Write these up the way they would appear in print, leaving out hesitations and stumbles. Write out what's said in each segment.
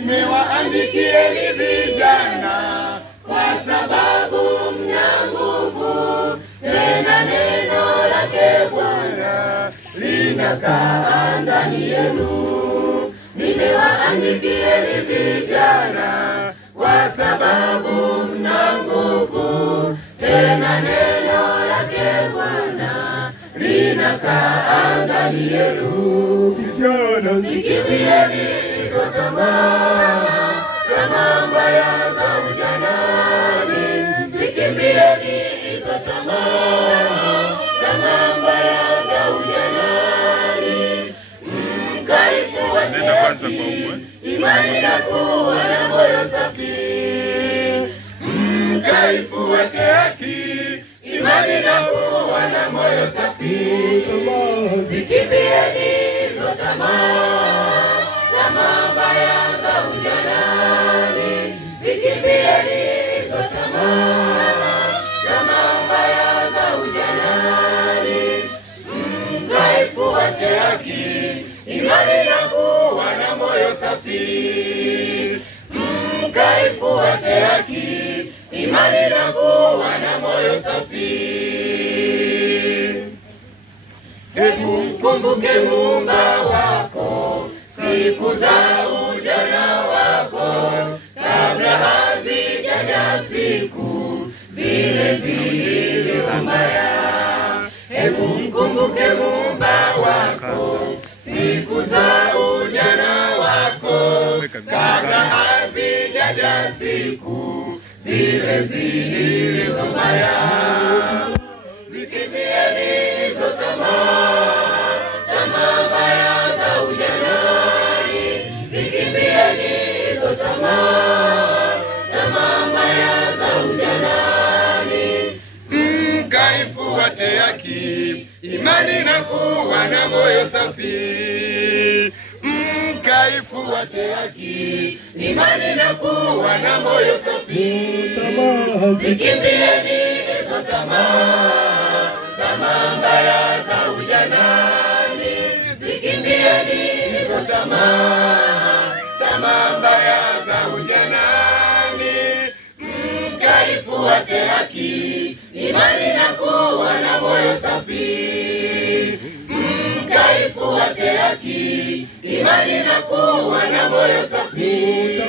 Nimewaandikieni vijana kwa sababu mna nguvu, tena neno lake Bwana linakaa ndani yenu. Nimewaandikieni vijana kwa sababu mna nguvu, tena neno lake Bwana linakaa ndani yenu. Vijana, zikimbieni hizo tamaa mbaya za ujanani, zikimbieni hizo tamaa mbaya za ujanani, mkaifuate imani na kuwa na moyo safi, mkaifuate haki, imani na kuwa na moyo safi, zikimbieni hizo tamaa mbaya za ujanani, zikimbieni hizo tamaa mbaya za ujanani, mkaifuate haki, imani na kuwa na moyo safi, mkaifuate haki, imani na kuwa na moyo safi. Hebu mkumbuke Muumba wako siku za ujana wako, kabla hazijaja siku zile zilizo mbaya. Hebu mkumbuke Muumba wako siku za ujana wako, kabla hazijaja siku zile zilizo mbaya. Zikimbieni hizo tamaa mbaya za ujanani, zikimbieni hizo tamaa mbaya za ujanani, mkaifuate haki, imani na kuwa na moyo safi, mkaifuate haki, imani na kuwa na moyo safi. Zikimbieni hizo tamaa mbaya za ujanani, zikimbieni hizo tamaa mbaya za ujanani, mkaifuate haki, imani na kuwa na moyo safi, mkaifuate haki, imani na kuwa na moyo safi.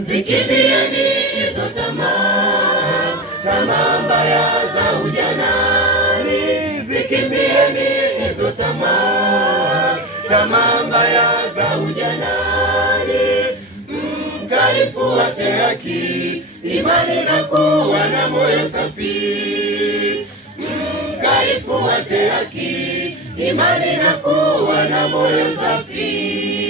Zikimbieni hizo tamaa mbaya za ujanani, zikimbieni hizo tamaa mbaya za ujanani, mkaifuate haki, imani na kuwa na moyo safi, mkaifuate haki, imani na kuwa na moyo safi.